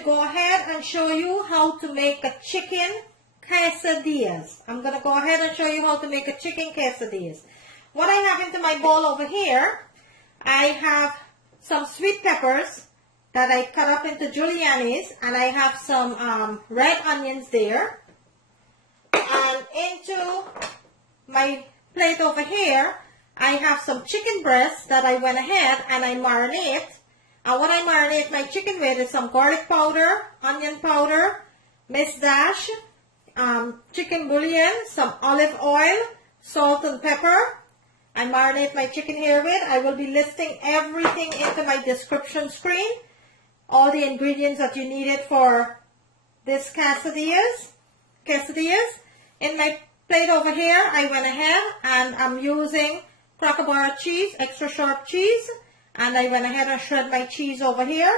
to go ahead and show you how to make a chicken quesadillas. I'm going to go ahead and show you how to make a chicken quesadillas. What I have into my bowl over here, I have some sweet peppers that I cut up into juliennes, and I have some red onions there. And into my plate over here, I have some chicken breasts that I went ahead and I marinate. And what I marinate my chicken with is some garlic powder, onion powder, Miss Dash, chicken bouillon, some olive oil, salt and pepper. I marinate my chicken here with. I will be listing everything into my description screen. All the ingredients that you needed for this quesadillas. In my plate over here, I went ahead and I'm using Cracker Barrel cheese, extra sharp cheese. And I went ahead and shred my cheese over here.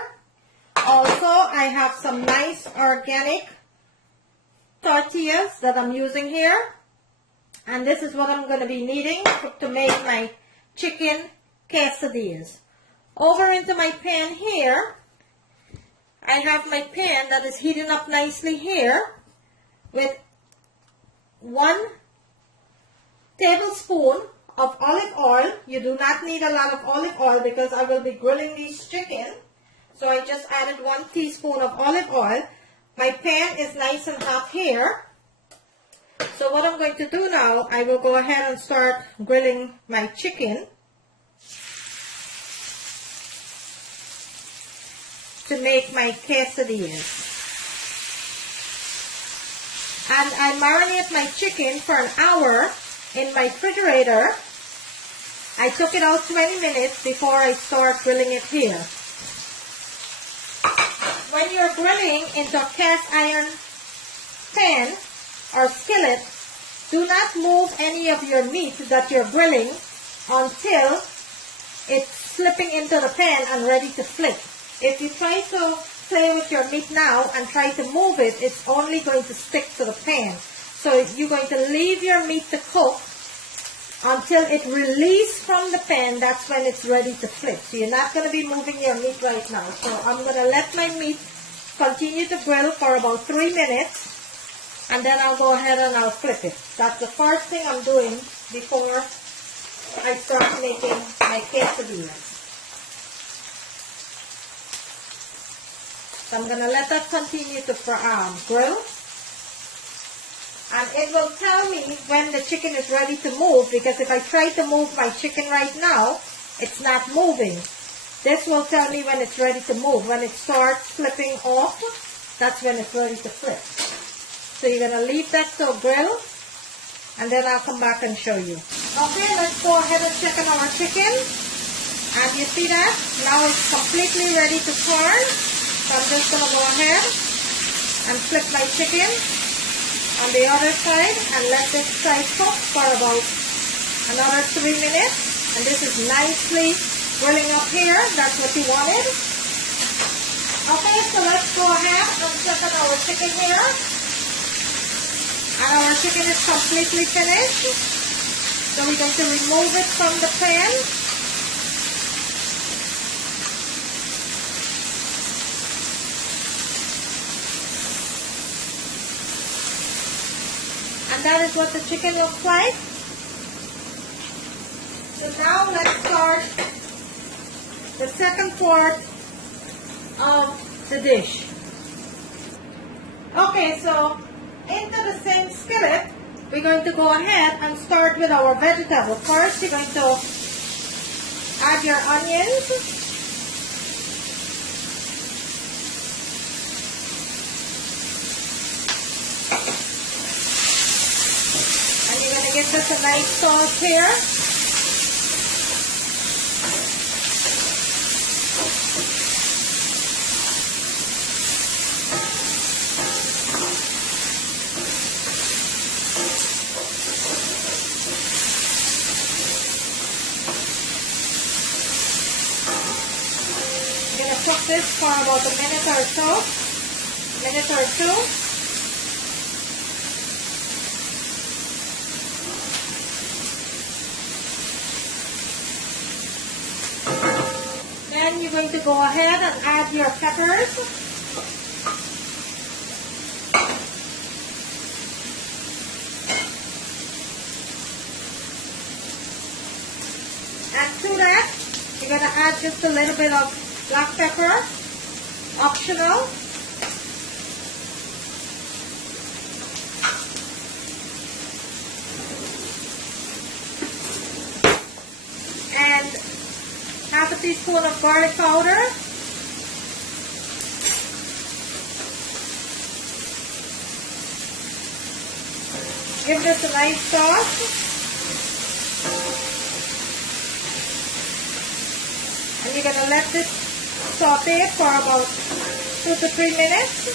Also, I have some nice organic tortillas that I'm using here. And this is what I'm going to be needing to make my chicken quesadillas. Over into my pan here, I have my pan that is heating up nicely here with 1 tablespoon of olive oil. You do not need a lot of olive oil because I will be grilling these chicken. So I just added 1 teaspoon of olive oil. My pan is nice and hot here. So what I'm going to do now, I will go ahead and start grilling my chicken to make my quesadillas. And I marinate my chicken for an hour in my refrigerator. I took it out 20 minutes before I start grilling it here. When you're grilling into a cast iron pan or skillet, do not move any of your meat that you're grilling until it's slipping into the pan and ready to flip. If you try to play with your meat now and try to move it, it's only going to stick to the pan. So you're going to leave your meat to cook until it releases from the pan. That's when it's ready to flip. So you're not going to be moving your meat right now. So I'm going to let my meat continue to grill for about 3 minutes. And then I'll go ahead and I'll flip it. That's the first thing I'm doing before I start making my quesadillas. So I'm going to let that continue to grill. And it will tell me when the chicken is ready to move, because if I try to move my chicken right now, it's not moving. This will tell me when it's ready to move. When it starts flipping off, that's when it's ready to flip. So you're going to leave that to grill, and then I'll come back and show you. Okay, let's go ahead and check on our chicken. And you see that? Now it's completely ready to turn. So I'm just going to go ahead and flip my chicken on the other side and let this side cook for about another 3 minutes. And this is nicely grilling up here. That's what you wanted. Okay, so let's go ahead and check on our chicken here. And our chicken is completely finished. So we're going to remove it from the pan. And that is what the chicken looks like. So now let's start the second part of the dish. Okay, so into the same skillet, we're going to go ahead and start with our vegetable. First, you're going to add your onions. And you're going to give this a nice sauce here. Cook this for about a minute or so. Then you're going to go ahead and add your peppers. You're going to add just a little bit of black pepper, optional. And half a teaspoon of garlic powder. Give this a nice sauce. And you're going to let this saute for about 2 to 3 minutes.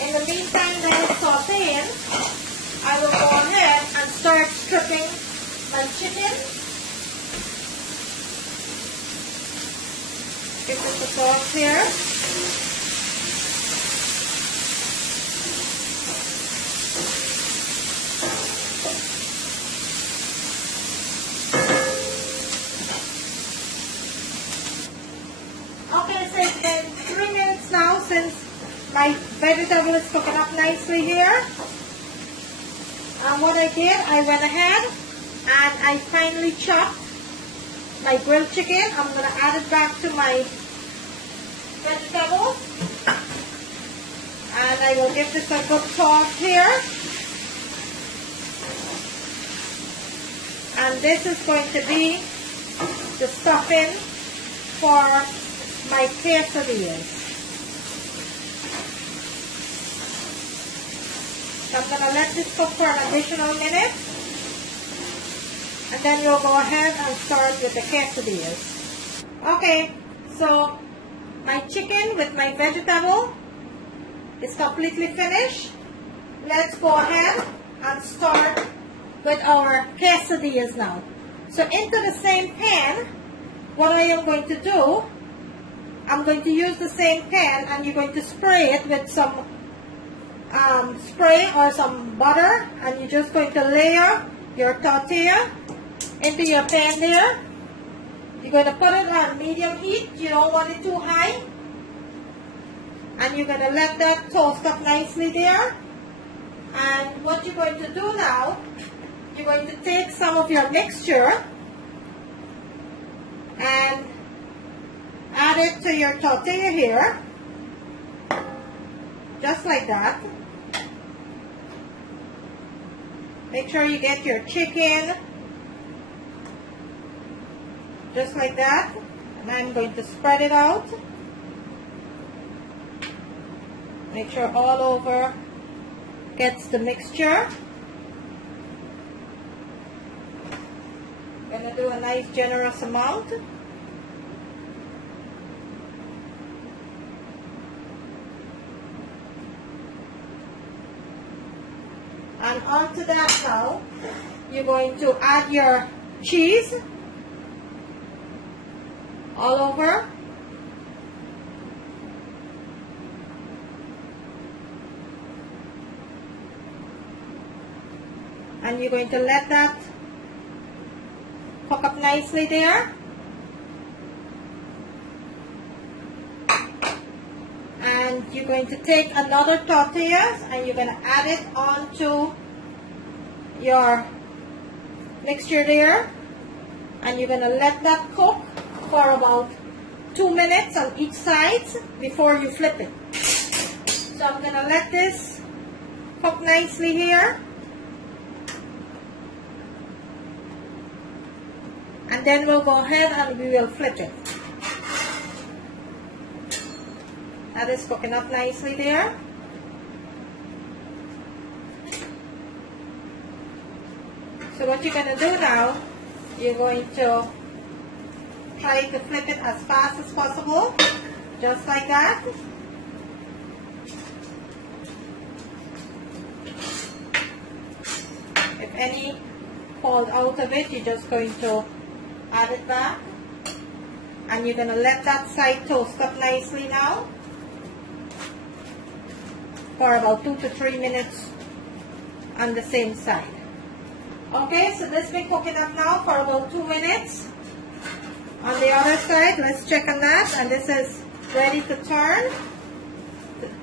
In the meantime that it's sauteing, I will go ahead and start stripping my chicken. Give this a sauce here. Okay, so it's been 3 minutes now since my vegetable is cooking up nicely here. And what I did, I went ahead and I finely chopped my grilled chicken. I'm going to add it back to my vegetables. And I will give this a good toss here. And this is going to be the stuffing for my quesadillas. So I'm going to let this cook for an additional minute. And then we'll go ahead and start with the quesadillas. Okay, so my chicken with my vegetable is completely finished. Let's go ahead and start with our quesadillas now. So into the same pan, what I am going to do, I'm going to use the same pan and you're going to spray it with some spray or some butter, and you're just going to layer your tortilla into your pan there. You're going to put it on medium heat. You don't want it too high. And you're going to let that toast up nicely there. And what you're going to do now, you're going to take some of your mixture and add it to your tortilla here. Just like that. Make sure you get your chicken. Just like that. And I'm going to spread it out. Make sure all over gets the mixture. Gonna do a nice generous amount. And onto that now, you're going to add your cheese all over. And you're going to let that cook up nicely there. And you're going to take another tortillas and you're going to add it onto your mixture there. And you're going to let that cook for about 2 minutes on each side before you flip it. So I'm going to let this cook nicely here. And then we'll go ahead and we will flip it. That is cooking up nicely there. So what you're going to do now, you're going to try to flip it as fast as possible. Just like that. If any falls out of it, you're just going to add it back. And you're going to let that side toast up nicely now for about 2 to 3 minutes on the same side. Okay, so this has been cooking up now for about 2 minutes. On the other side, let's check on that. And this is ready to turn.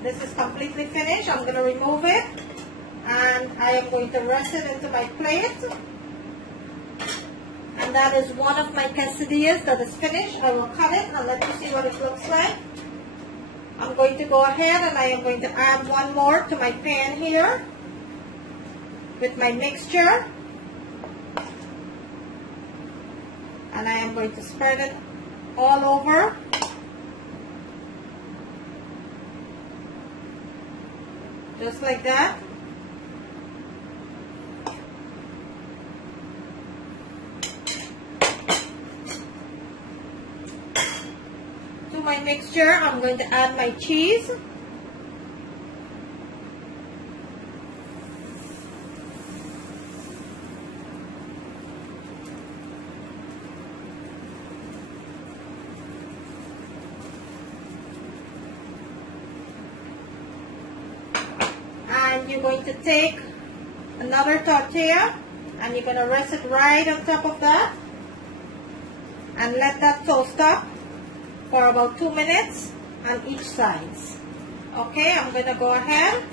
This is completely finished. I'm going to remove it. and I am going to rest it into my plate. And that is one of my quesadillas that is finished. I will cut it and let you see what it looks like. I'm going to go ahead and I am going to add one more to my pan here with my mixture. And I am going to spread it all over. Just like that. To my mixture, I'm going to add my cheese. And you're going to take another tortilla and you're going to rest it right on top of that and let that toast up for about 2 minutes on each side. Okay, I'm going to go ahead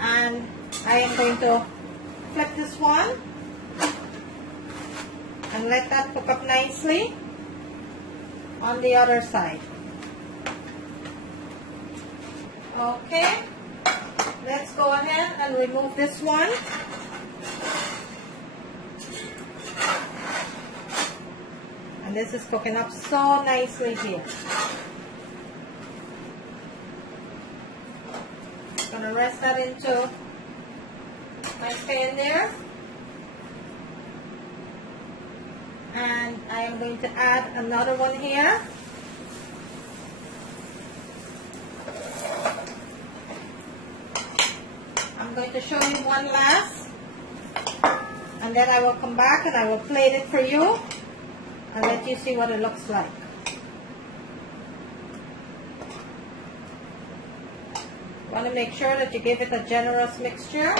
and I am going to flip this one and let that cook up nicely on the other side. Okay, let's go ahead and remove this one. And this is cooking up so nicely here. I'm going to rest that into my pan there. And I am going to add another one here. I'm going to show you one last. And then I will come back and I will plate it for you. And let you see what it looks like. You want to make sure that you give it a generous mixture.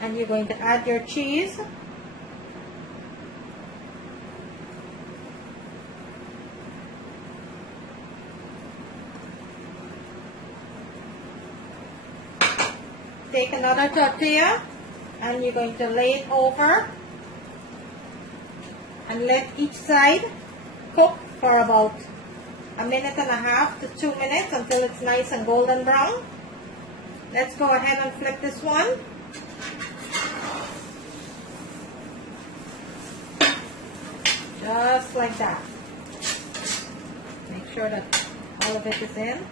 And you're going to add your cheese. Take another tortilla. And you're going to lay it over and let each side cook for about 1.5 to 2 minutes until it's nice and golden brown. Let's go ahead and flip this one. Just like that. Make sure that all of it is in.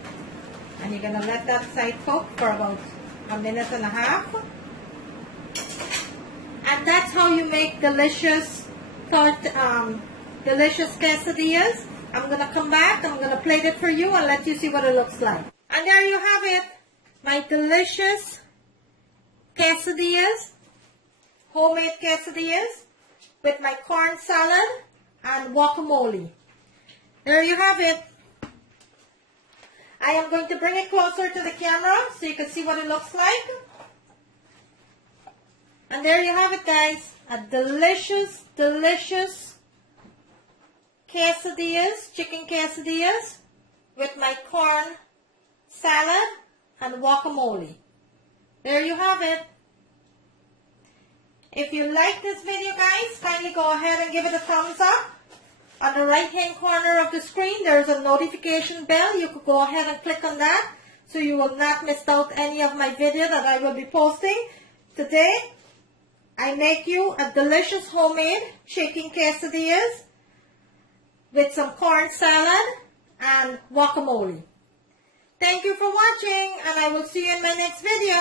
And you're going to let that side cook for about 1.5 minutes. And that's how you make delicious quesadillas. I'm going to come back, I'm going to plate it for you and let you see what it looks like. And there you have it, my delicious quesadillas, homemade quesadillas with my corn salad and guacamole. There you have it. I am going to bring it closer to the camera so you can see what it looks like. And there you have it, guys. A delicious, delicious quesadillas, chicken quesadillas with my corn salad and guacamole. There you have it. If you like this video, guys, kindly go ahead and give it a thumbs up. On the right hand corner of the screen, there is a notification bell. You could go ahead and click on that so you will not miss out any of my video that I will be posting. Today, I make you a delicious homemade chicken quesadillas with some corn salad and guacamole. Thank you for watching, and I will see you in my next video.